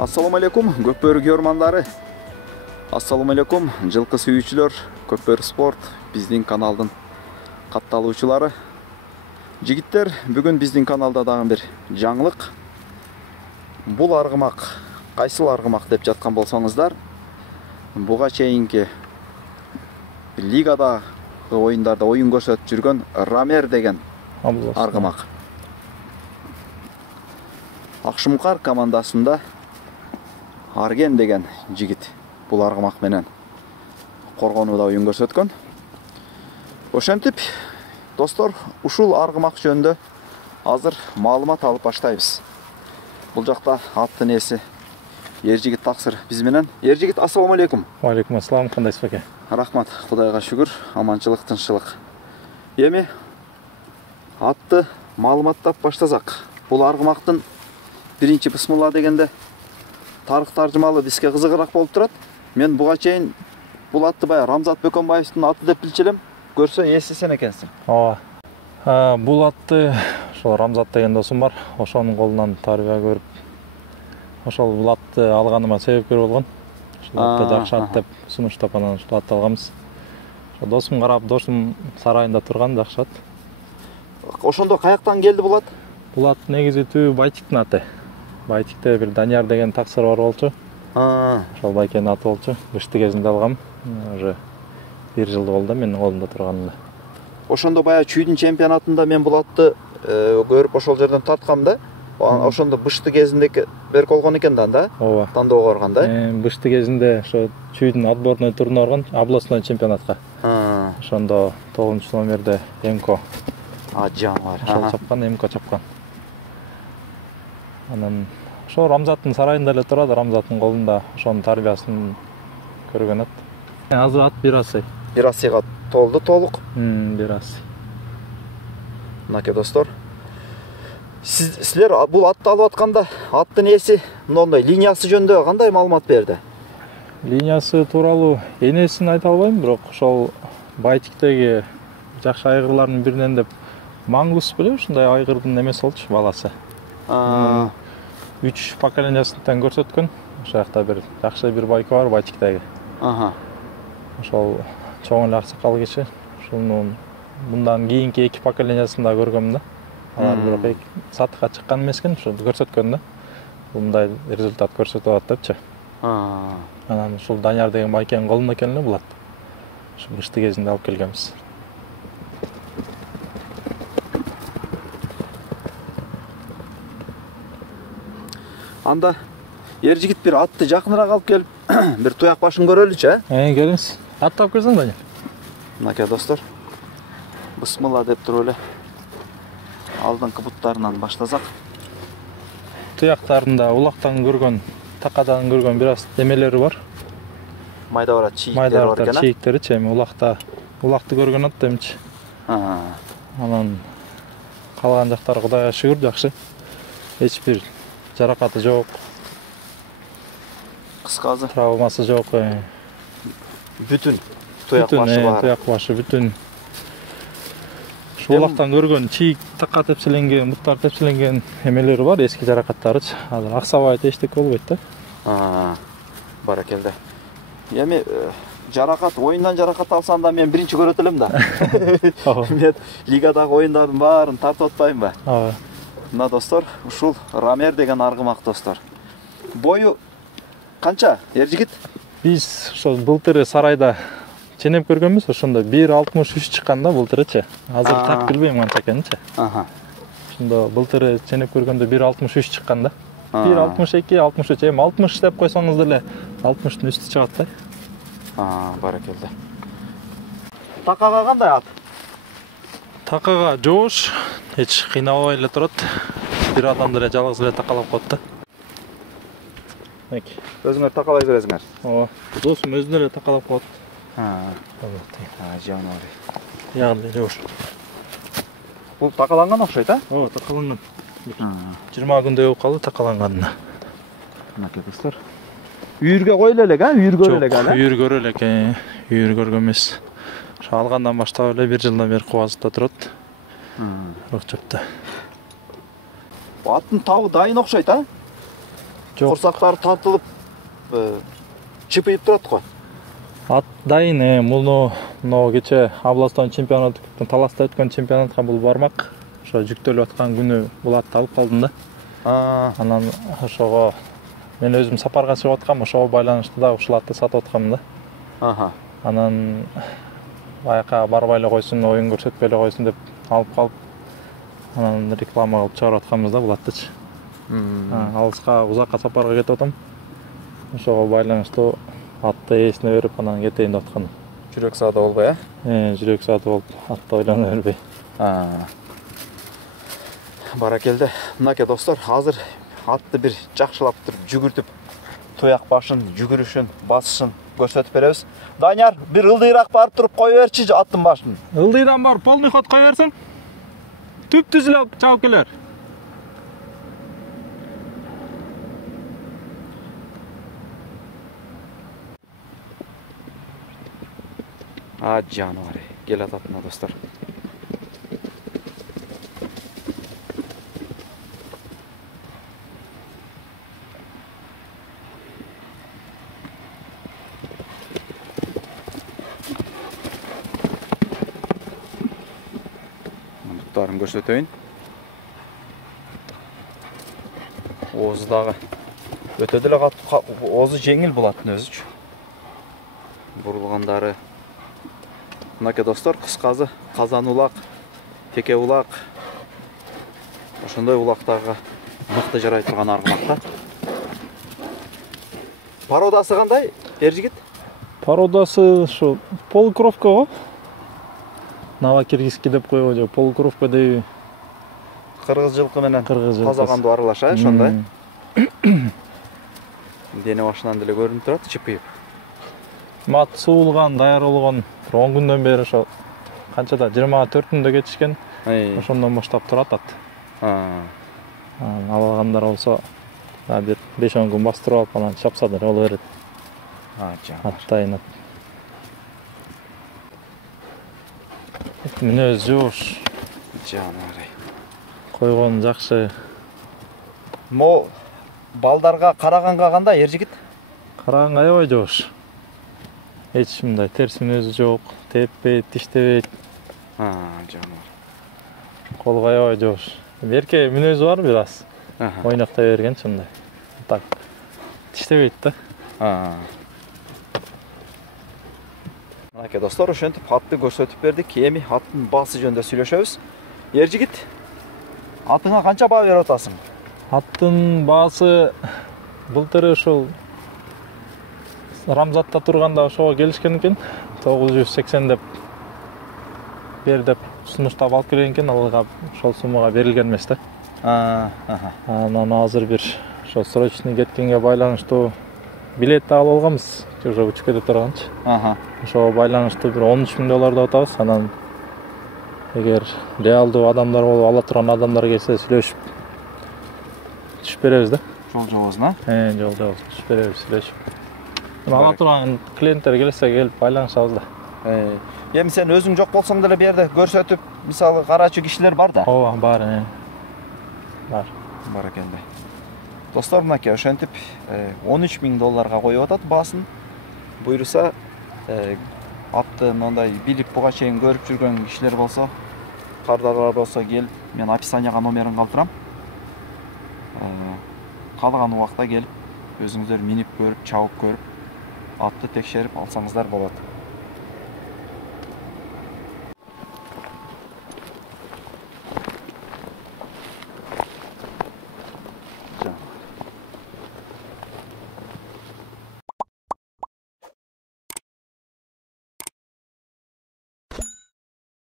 Assalamu алейкум, көпбөрү көрмандары. Assalamu алейкум, жылкы сүйүүчүлөр, көпбөрү спорт биздин каналдын катталуучулары. Жигиттер, бүгүн биздин каналда дагы бир жаңылык. Бул аргымак, кайсыл аргымак деп жаткан болсоңуздар, буга чейинки лигада оюндарда оюн көрсөтүп жүргөн Рамер деген аргымак. Акшумкар командасында Арген деген жигит бул аргымак менен коргонууда оюн көрсөткөн. Ошентип, достор, ушул аргымак жөнүндө азыр маалымат алып баштайбыз. Бул жакта аттын ээси Ержигит таксыр биз менен. Ержигит, ассаламу алейкум. Алейкум ассалам, кандайсыз беке? Рахмат, Кудайга шүгүр, аманчылык, тынччылык. Эми атты маалыматтап баштасак. Бул аргымактын биринчи бисмилла дегенде тарых таржымалы бизге кызыгыраак болуп турат. Мен буга чейин бул атты баягы Рамзат Бөкөнбаевдин аты деп билчү элем. Көрсөң эстесен экенсиң. Ооба. Бул атты ошол Рамзат деген досум бар. Ошонун колунан тарбия көрүп, ошол бул атты алганыма себепкер болгон. Ушул атты жакшы ат деп сунуштап анан ушул атты алганбыз. Ошо досум карап, досум сарайында турган жакшы ат. Ошондо каяктан келди бул ат? Бул ат негизи түбү Байтиктин аты. Байтикте бир Данияр деген таксыр бар болчу. Ошол байкенин аты болчу. Кышты кезинде алгам. Уже 1 жыл болду менин колумда турганына. Ошондо баягы чүйдүн чемпионатында мен бул атты көрүп ошол жерден тарткам да. Ошондо бышты кезинде берип болгон экен да. Ооба. Тандоого барган да. Бышты кезинде ошо чүйдүн отборной туруна барган, областной чемпионатка. Ошондо 9-номерде МК. Жан бар. Ошол чапкан, МК чапкан. Анан ошо Рамзаттын сарайында эле турат, Рамзаттын колунда ошонун тарбиясын көргөн ат. Азыр ат 1 асый. 1 асыйга толду толук. 1 асый. Мынакей достор. Силер бул атты алып атканда аттын ээси мондой линиясы жөнүндө кандай маалымат берди? Линиясы тууралуу энесин айта албайм, бирок ошол Байтиктеги жакшы айгырлардын биринен деп Мангус беле ушундай айгырдын эмеси болчу, баласы. 3 поколениясынан көрсөткөн. Ошол жакта бир жакшы бир байка бар Байтиктеги. Ошол чоң эле аксакал киши. Ушунун мындан кийинки 2 поколениясында көргөм да. Алар бирок сатыкка чыккан эмес экен, ошо көрсөткөн да. Мындай результат көрсөтүп атат депчи. Анан ушул Данияр деген байкенин колунда экен эле бул ат. Ушул кышты кезинде алып келгенбиз. Анда Ержигит бир атты жакыныраак алып келип, бир туяк башын көрөлүчү, Келиңиз. Атты алып келсең, Данияр. Мынакей достор. Бисмилла деп туруп эле алдыңкы буттарынан баштасак. Туяктарында улактан көргөн, такадан көргөн бир аз демелери бар. Майда барат чийиктери бар экен. Чийиктеричи, эми улакты көргөн ат демчи. Анан калган жактары Кудайга шүгүр жакшы. Эч бир жаракаты жок. Кыскасы травмасы жок. Бүтүн туяк башы бар. Туяк башы бүтүн. Улактан көргөн чийик, така тепселенген, буттар тепселенген эмелери бар, эски жаракаттарычы. Азыр аксабайт эчтеке болбойт да. Баракелде. Эми жаракат, оюндан жаракат алсам да мен биринчи көрөт элем да. Мен лигадагы оюндардын баарын тартып атпаймынбы? Мына достор, ушул Рамер деген аргымак достор. Бою канча, Ержигит? Биз ошол былтыры сарайда ченеп көргөнбүз, ошондо 1.63 чыккан да былтырычы. Азыр так билбейм канча экенинчи. Ошондо былтыры ченеп көргөндө 1.63 чыккан да. 1.62, 63, эми 60 деп койсоңуз деле 60тын үстү чыгат да. Баракелде. Такага кандай ат? Такага жоош, эч кыйнабай эле турат. Бир адамды эле жалгыз эле такалап коет да. Өзүңөр такалай бересиңер. Ооба. Досум өзүнө эле такалап коет. Жан бар. Ягы жоош. Бул такаланган окшойт, Ооба, такаланган. 20 күндөй болуп калды такаланганына. Мынакей достор. Үйүргө койло элек, үйүр көрө элек эле. Үйүр көрө элек, үйүр көргөн эмес. Ошо алгандан баштап эле 1 жылдан бери кубазытта турат. Рок чөптө. Аттын табы дайын окшойт, Курсактары тартылып, чыпыйып турат го. Ат дайын, муну кече областон чемпионаты, таласта өткөн чемпионатка бул бармак. Ошо жүктөлүп аткан күнү бул атты алып калдым да. Анан ошого мен өзүм сапарга чыгып аткам, ошого байланыштуу да ушул атты сатып аткам да. Анан байка барбай эле койсун, оюн көрсөтпөй эле койсун деп алып калып, анан реклама кылып чыгарып атканбыз да бул аттычы. Алыска, узакка сапарга кетип атам. Ошого байланыштуу атты ээсине берип, анан кетейин деп аткам. Жүрөк саада болбой, Жүрөк сааты болуп, атты ойлоно бербей. Баракелде. Мынакей достор, азыр атты бир жакшылап туруп, жүгүртүп, туяк башын, жүгүрүшүн, басышын көрсөтүп беребиз. Данияр, бир ылдыйраак барып туруп кое берчи аттын башын. Ылдыйдан барып полный ход кое берсең, түп-түз эле чабып келер. Жаныбар, кел атат мына достор. Буттарын көрсөтөйүн. Оозу дагы өтө деле оозу жеңил булаттын өзүчү. Бурулгандары. Мынакей достор, кыскасы казан улак, теке улак. Ошондой улактарга мыкты жарай турган аргымакта. Породасы кандай, Эржигит? Породасы ошо полукровка го. Новокиргизский деп коебу, же полукровка дейби. Кыргыз жылкы менен таза кандуу аралаш, ошондой. Дене башынан деле көрүнүп турат, чыпыйып. Мат суулган, даяр болгон 10 күндөн бери ошо канчада 24-күндө кетишкен. Ошондон баштап турат ат. Алгандар болсо бир 5-10 күн бастырып алып, анан чапса деле боло берет. Аттайын ат. Мүнөз жоош. Жанары. Койгон жакшы. Мо балдарга караганга кандай, Эржигит? Караганга аябай жоош. Эч мындай терс мүнөзү жок, теппейт, тиштебейт. Жанар. Колго аябай жоош. Эрке мүнөзү бар бир аз. Ойноктой берген чындай. Так. Тиштебейт да. Мынакей достор, ошентип атты көрсөтүп бердик. Эми аттын баасы жөнүндө сүйлөшөбүз. Эржигит, атыңа канча баа берип атасың? Аттын баасы былтыр ошол Рамзатта турганда ошого келишкен экен. 980 деп бер деп сунуштап алып келген экен, алга ошол суммага берилген эмес да. Анан азыр бир ошо срочный кеткенге байланыштуу билет алып алганбыз. Уже учуп кете турганчы. Ошого байланыштуу бир 13 000 доллар деп атабыз. Анан эгер реалдуу адамдар болуп ала турган адамдар келсе сүйлөшүп түшүп беребиз да. Жол жобосуна? Жол жобосуна түшүп беребиз, сүйлөшүп. Ала турган клиенттер келсе келип байланышабыз да. Эми сен өзүң жок болсоң деле бу жерде көрсөтүп, мисалы карачу кишилер бар да. Ооба, бар. Бар. Баракелде. Достор, мынакей ошентип 13 000 долларга коюп атат баасын. Буйруса, атты мындай билип буга чейин көрүп жүргөн кишилер болсо, кардарлар болсо келип, мен описанияга номерин калтырам. Каалаган убакта келип, өзүңүздөр минип көрүп, чабып көрүп, атты текшерип алсаңыздар болот.